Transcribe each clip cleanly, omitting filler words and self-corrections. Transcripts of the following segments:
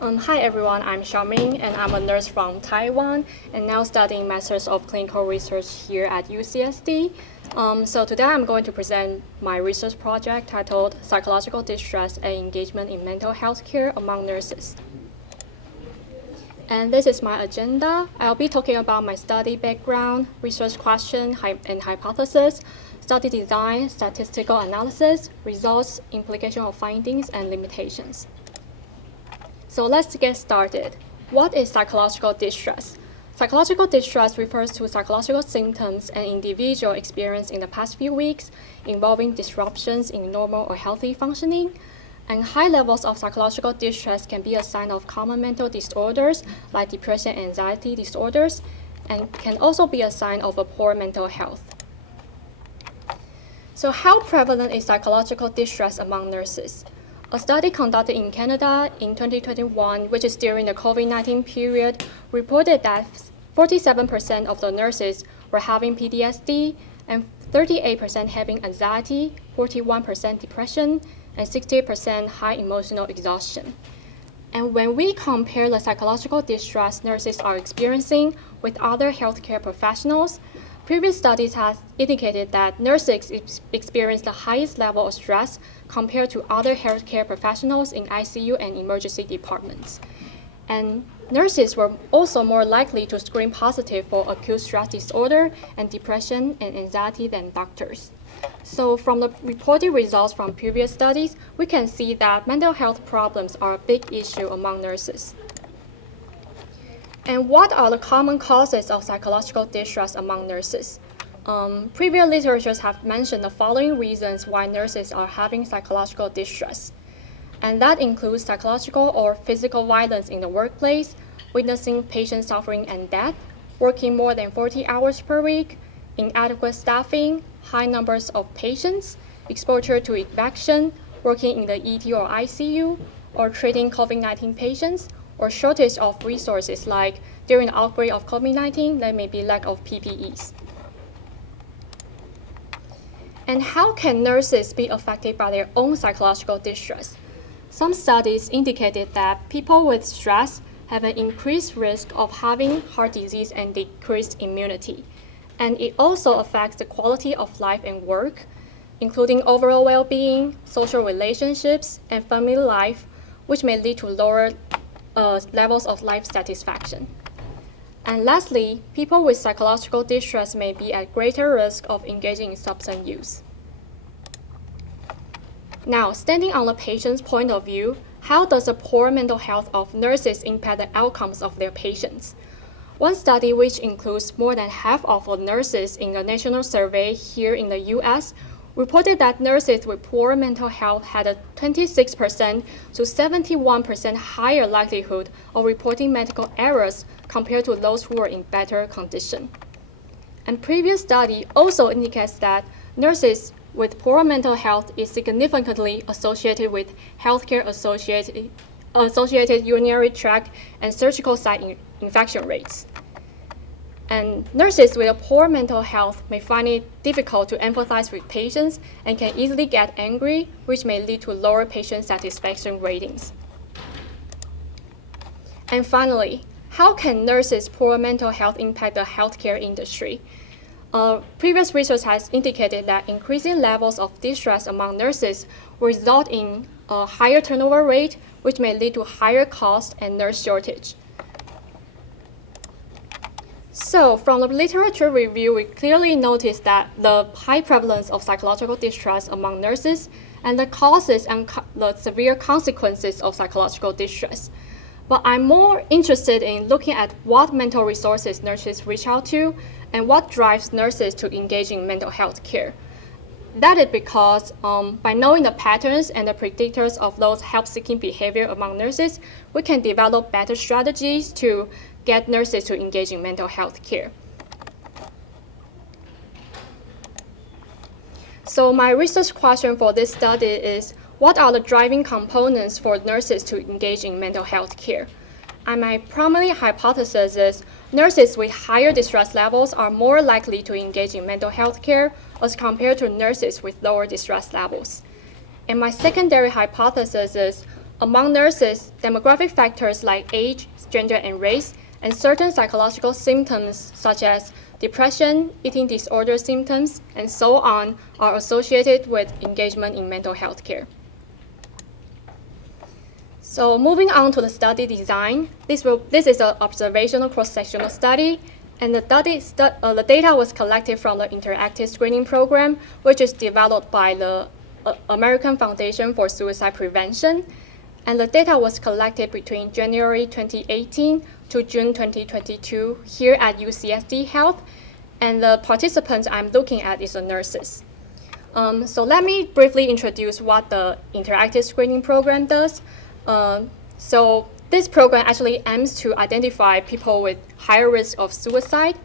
Hi everyone, I'm Charmine and I'm a nurse from Taiwan and now studying Masters of Clinical Research here at UCSD. So today I'm going to present my research project titled Psychological Distress and Engagement in Mental Health Care Among Nurses. And this is my agenda. I'll be talking about my study background, research question and hypothesis, study design, statistical analysis, results, implication of findings, and limitations. So let's get started. What is psychological distress? Psychological distress refers to psychological symptoms an individual experienced in the past few weeks involving disruptions in normal or healthy functioning. And high levels of psychological distress can be a sign of common mental disorders like depression and anxiety disorders, and can also be a sign of a poor mental health. So how prevalent is psychological distress among nurses? A study conducted in Canada in 2021, which is during the COVID-19 period, reported that 47% of the nurses were having PTSD, and 38% having anxiety, 41% depression, and 60% high emotional exhaustion. And when we compare the psychological distress nurses are experiencing with other healthcare professionals, previous studies have indicated that nurses experience the highest level of stress compared to other healthcare professionals in ICU and emergency departments. And nurses were also more likely to screen positive for acute stress disorder and depression and anxiety than doctors. So from the reported results from previous studies, we can see that mental health problems are a big issue among nurses. And what are the common causes of psychological distress among nurses? Previous literatures have mentioned the following reasons why nurses are having psychological distress. And that includes psychological or physical violence in the workplace, witnessing patient suffering and death, working more than 40 hours per week, inadequate staffing, high numbers of patients, exposure to infection, working in the ED or ICU, or treating COVID-19 patients, or shortage of resources like during the outbreak of COVID-19, there may be lack of PPEs. And how can nurses be affected by their own psychological distress? Some studies indicated that people with stress have an increased risk of having heart disease and decreased immunity. And it also affects the quality of life and work, including overall well-being, social relationships, and family life, which may lead to lower levels of life satisfaction. And lastly, people with psychological distress may be at greater risk of engaging in substance use. Now, standing on the patient's point of view, how does the poor mental health of nurses impact the outcomes of their patients? One study, which includes more than half of the nurses in a national survey here in the US, reported that nurses with poor mental health had a 26% to 71% higher likelihood of reporting medical errors compared to those who were in better condition. And previous study also indicates that nurses with poor mental health is significantly associated with healthcare-associated urinary tract and surgical site infection rates. And nurses with a poor mental health may find it difficult to empathize with patients and can easily get angry, which may lead to lower patient satisfaction ratings. And finally, how can nurses' poor mental health impact the healthcare industry? Previous research has indicated that increasing levels of distress among nurses result in a higher turnover rate, which may lead to higher cost and nurse shortage. So from the literature review, we clearly noticed that the high prevalence of psychological distress among nurses and the causes and the severe consequences of psychological distress. But I'm more interested in looking at what mental resources nurses reach out to and what drives nurses to engage in mental health care. That is because by knowing the patterns and the predictors of those help-seeking behavior among nurses, we can develop better strategies to get nurses to engage in mental health care. So my research question for this study is, what are the driving components for nurses to engage in mental health care? And my primary hypothesis is nurses with higher distress levels are more likely to engage in mental health care as compared to nurses with lower distress levels. And my secondary hypothesis is among nurses, demographic factors like age, gender, and race, and certain psychological symptoms such as depression, eating disorder symptoms, and so on are associated with engagement in mental health care. So moving on to the study design, this is an observational cross-sectional study, and the data was collected from the interactive screening program, which is developed by the American Foundation for Suicide Prevention. And the data was collected between January 2018 to June 2022 here at UCSD Health. And the participants I'm looking at is the nurses. So let me briefly introduce what the interactive screening program does. So this program actually aims to identify people with higher risk of suicide.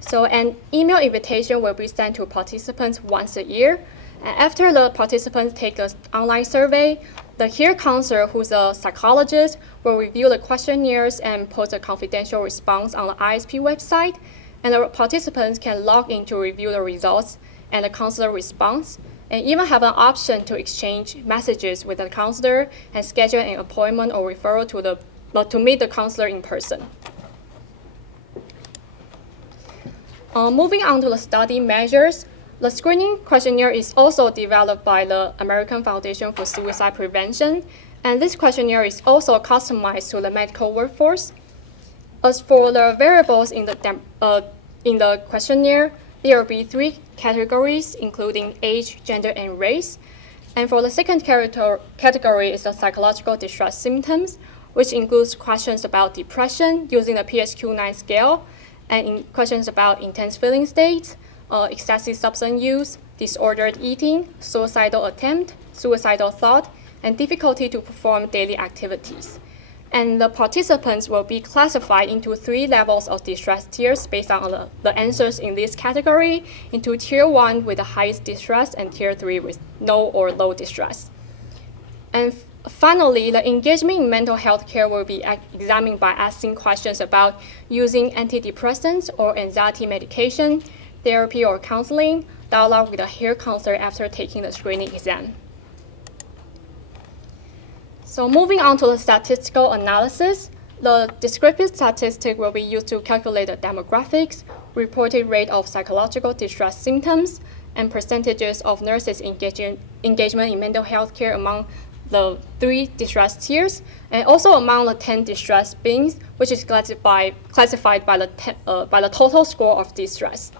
So an email invitation will be sent to participants once a year. And after the participants take an online survey, the HEAR counselor, who's a psychologist, will review the questionnaires and post a confidential response on the ISP website. And the participants can log in to review the results and the counselor response, and even have an option to exchange messages with the counselor and schedule an appointment or referral to meet the counselor in person. Moving on to the study measures, the screening questionnaire is also developed by the American Foundation for Suicide Prevention, and this questionnaire is also customized to the medical workforce. As for the variables in the questionnaire, there will be 3 categories, including age, gender, and race. And for the second category is the psychological distress symptoms, which includes questions about depression using the PHQ-9 scale, and questions about intense feeling states, excessive substance use, disordered eating, suicidal attempt, suicidal thought, and difficulty to perform daily activities. And the participants will be classified into 3 levels of distress tiers based on the answers in this category, into Tier 1 with the highest distress and Tier 3 with no or low distress. And finally, the engagement in mental health care will be examined by asking questions about using antidepressants or anxiety medication, therapy or counseling, dialogue with a HEAR counselor after taking the screening exam. So moving on to the statistical analysis, the descriptive statistic will be used to calculate the demographics, reported rate of psychological distress symptoms, and percentages of nurses engagement in mental health care among the 3 distress tiers, and also among the 10 distress beings, which is classified by the total score of distress.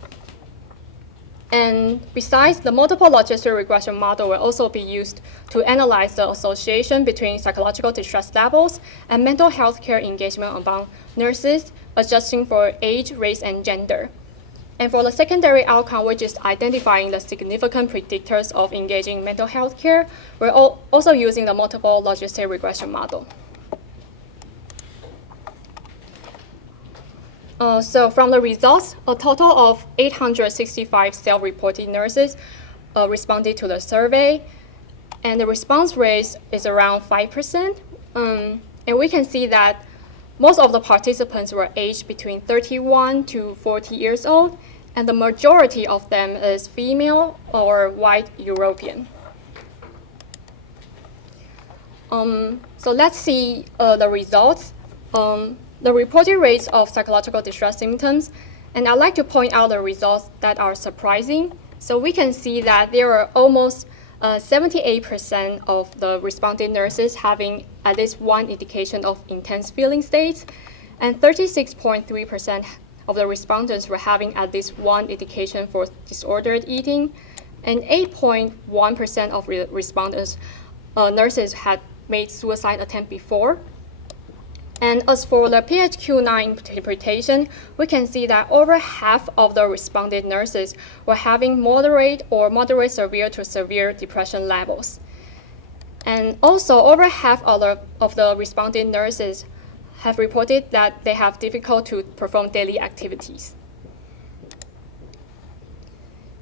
And besides, the multiple logistic regression model will also be used to analyze the association between psychological distress levels and mental health care engagement among nurses, adjusting for age, race, and gender. And for the secondary outcome, which is identifying the significant predictors of engaging mental health care, we're also using the multiple logistic regression model. So from the results, a total of 865 self-reported nurses responded to the survey, and the response rate is around 5%. And we can see that most of the participants were aged between 31 to 40 years old, and the majority of them is female or white European. So let's see the results. The reported rates of psychological distress symptoms, and I'd like to point out the results that are surprising. So we can see that there are almost 78% of the responding nurses having at least one indication of intense feeling states, and 36.3% of the respondents were having at least one indication for disordered eating, and 8.1% of respondents nurses had made suicide attempt before. And as for the PHQ-9 interpretation, we can see that over half of the responded nurses were having moderate or moderate severe to severe depression levels. And also, over half of the responded nurses have reported that they have difficulty to perform daily activities.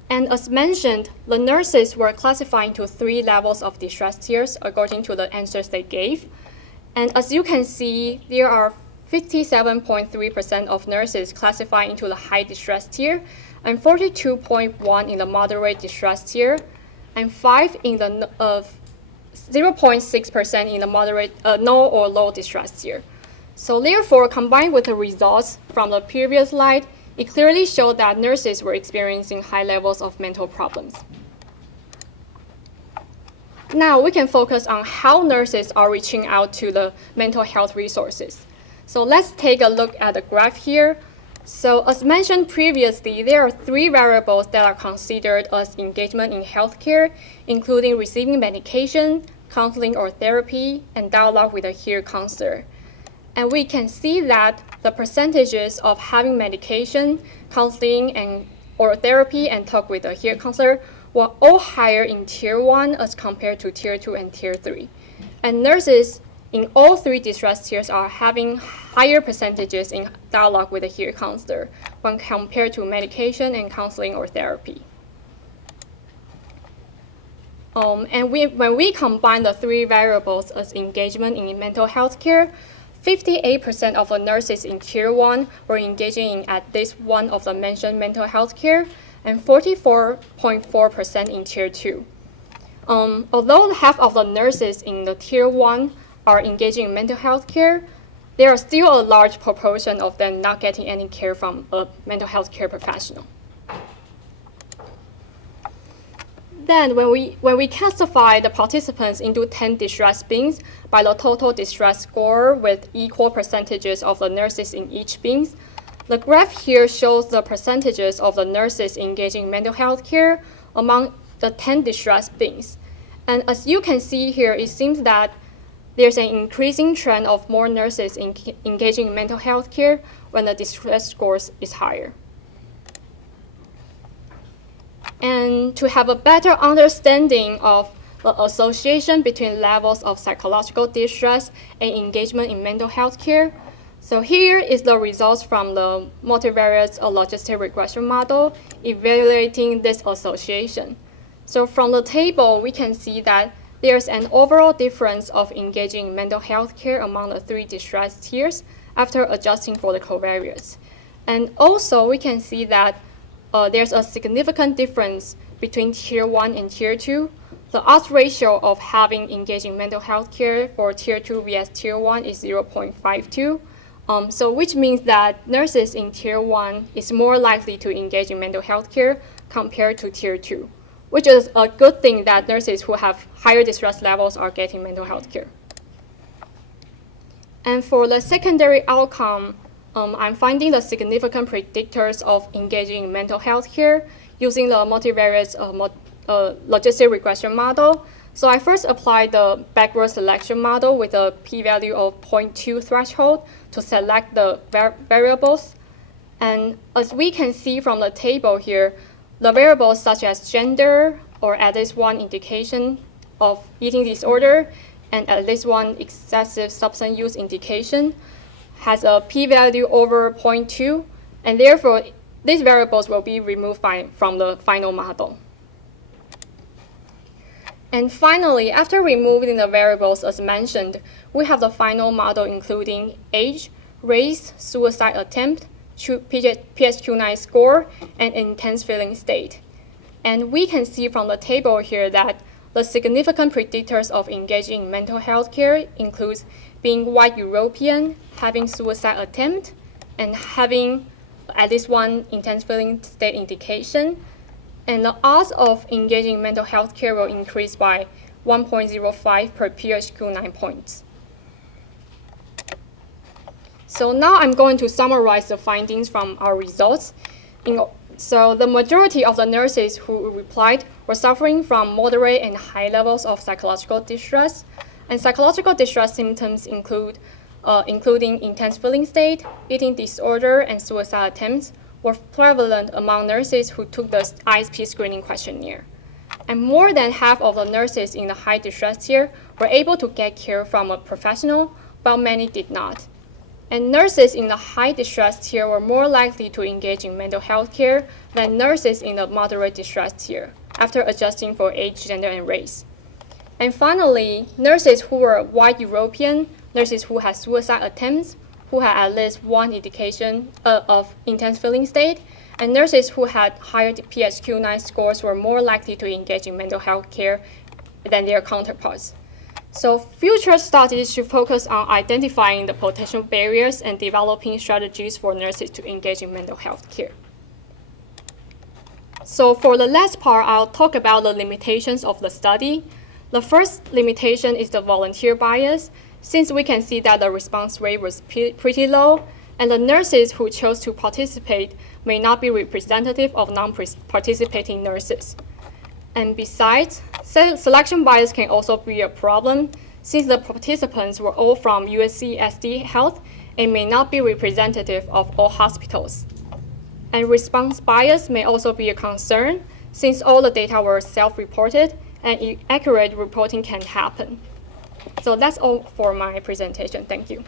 And as mentioned, the nurses were classified into 3 levels of distress tiers according to the answers they gave. And as you can see, there are 57.3% of nurses classified into the high distress tier, and 42.1% in the moderate distress tier, and 5% 0.6% in the moderate, no or low distress tier. So therefore, combined with the results from the previous slide, it clearly showed that nurses were experiencing high levels of mental problems. Now we can focus on how nurses are reaching out to the mental health resources. So let's take a look at the graph here. So as mentioned previously, there are 3 variables that are considered as engagement in healthcare, including receiving medication, counseling or therapy, and dialogue with a care counselor. And we can see that the percentages of having medication, counseling, or therapy and talk with a care counselor were all higher in Tier 1 as compared to Tier 2 and Tier 3. And nurses in all 3 distress tiers are having higher percentages in dialogue with a care counselor when compared to medication and counseling or therapy. When we combine the 3 variables as engagement in mental health care, 58% of the nurses in Tier 1 were engaging in at least one of the mentioned mental health care, and 44.4% in Tier 2. Although half of the nurses in the Tier 1 are engaging in mental health care, there are still a large proportion of them not getting any care from a mental health care professional. Then when we classify the participants into 10 distress beings by the total distress score with equal percentages of the nurses in each being, the graph here shows the percentages of the nurses engaging in mental health care among the 10 distress beings. And as you can see here, it seems that there's an increasing trend of more nurses engaging in mental health care when the distress scores is higher. And to have a better understanding of the association between levels of psychological distress and engagement in mental health care, so here is the results from the multivariate logistic regression model evaluating this association. So from the table, we can see that there's an overall difference of engaging in mental health care among the 3 distress tiers after adjusting for the covariates. And also, we can see that there's a significant difference between Tier 1 and Tier 2. The odds ratio of having engaged in mental health care for Tier 2 vs Tier 1 is 0.52. So which means that nurses in Tier 1 is more likely to engage in mental health care compared to Tier 2, which is a good thing that nurses who have higher distress levels are getting mental health care. And for the secondary outcome, I'm finding the significant predictors of engaging in mental health care using the multivariate logistic regression model. So I first applied the backward selection model with a p-value of 0.2 threshold to select the variables. And as we can see from the table here, the variables such as gender or at least one indication of eating disorder and at least one excessive substance use indication has a p-value over 0.2, and therefore these variables will be removed from the final model. And finally, after removing the variables as mentioned, we have the final model including age, race, suicide attempt, PHQ-9 score, and intense feeling state. And we can see from the table here that the significant predictors of engaging in mental health care includes being white European, having suicide attempt, and having at least one intense feeling state indication. And the odds of engaging in mental health care will increase by 1.05 per PHQ-9 points. So now I'm going to summarize the findings from our results. So the majority of the nurses who replied were suffering from moderate and high levels of psychological distress. And psychological distress symptoms including intense feeling state, eating disorder, and suicide attempts were prevalent among nurses who took the ISP screening questionnaire. And more than half of the nurses in the high distress tier were able to get care from a professional, while many did not. And nurses in the high distress tier were more likely to engage in mental health care than nurses in the moderate distress tier, after adjusting for age, gender, and race. And finally, nurses who were white European, nurses who had suicide attempts, who had at least one indication of intense feeling state, and nurses who had higher PHQ-9 scores were more likely to engage in mental health care than their counterparts. So future studies should focus on identifying the potential barriers and developing strategies for nurses to engage in mental health care. So for the last part, I'll talk about the limitations of the study. The first limitation is the volunteer bias, since we can see that the response rate was pretty low, and the nurses who chose to participate may not be representative of non-participating nurses. And besides, selection bias can also be a problem, since the participants were all from USC Health and may not be representative of all hospitals. And response bias may also be a concern, since all the data were self-reported and accurate reporting can happen. So that's all for my presentation. Thank you.